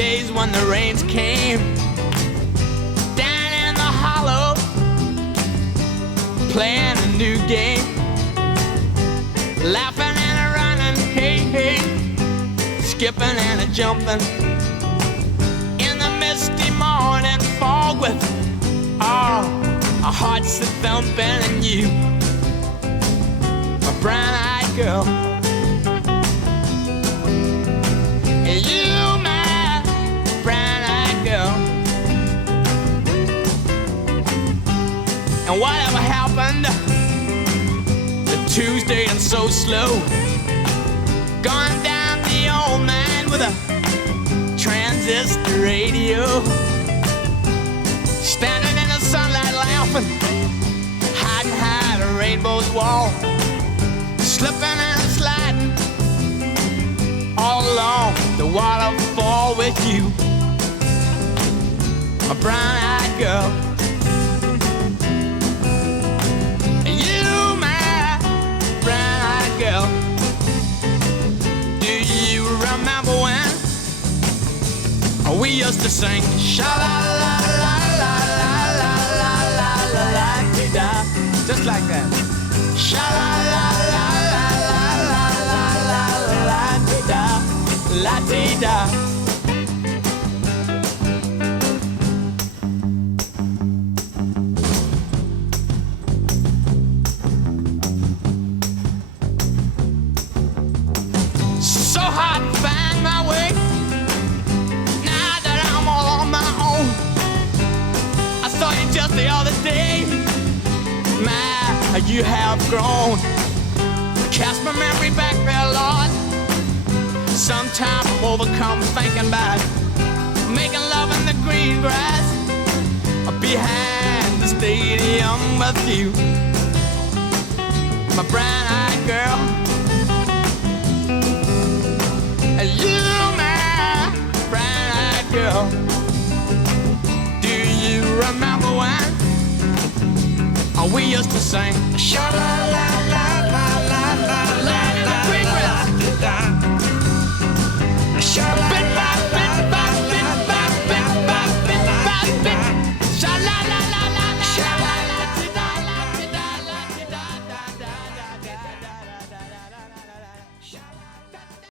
days when the rains came down in the hollow, playing a new game, laughing and a running, hey, hey, skipping and a jumping in the misty morning fog with our hearts a thumping, and you, my brown-eyed girl, and you, my brown-eyed girl. And whatever happened to Tuesday and So Slow, gone down the old man with a transistor radio, standing in the sunlight laughing, hiding behind a rainbow's wall, slipping and sliding all along the waterfall with you, my brown-eyed girl. You, my brown-eyed girl. Do you remember when we used to sing sha-la-la-la-la-la-la-la-la-la-la-la-la-la-la-la, just like that. Sha-la-la-la-la-la-la-la-la-la-la-la-la-la. So hard to find my way now that I'm all on my own. I saw you just the other day. My, you have grown. Cast my memory back there, Lord. Sometimes I'm overcome thinking about making love in the green grass behind the stadium with you, my brown-eyed girl. You, my brown-eyed girl. Do you remember when we used to sing sha-la-la?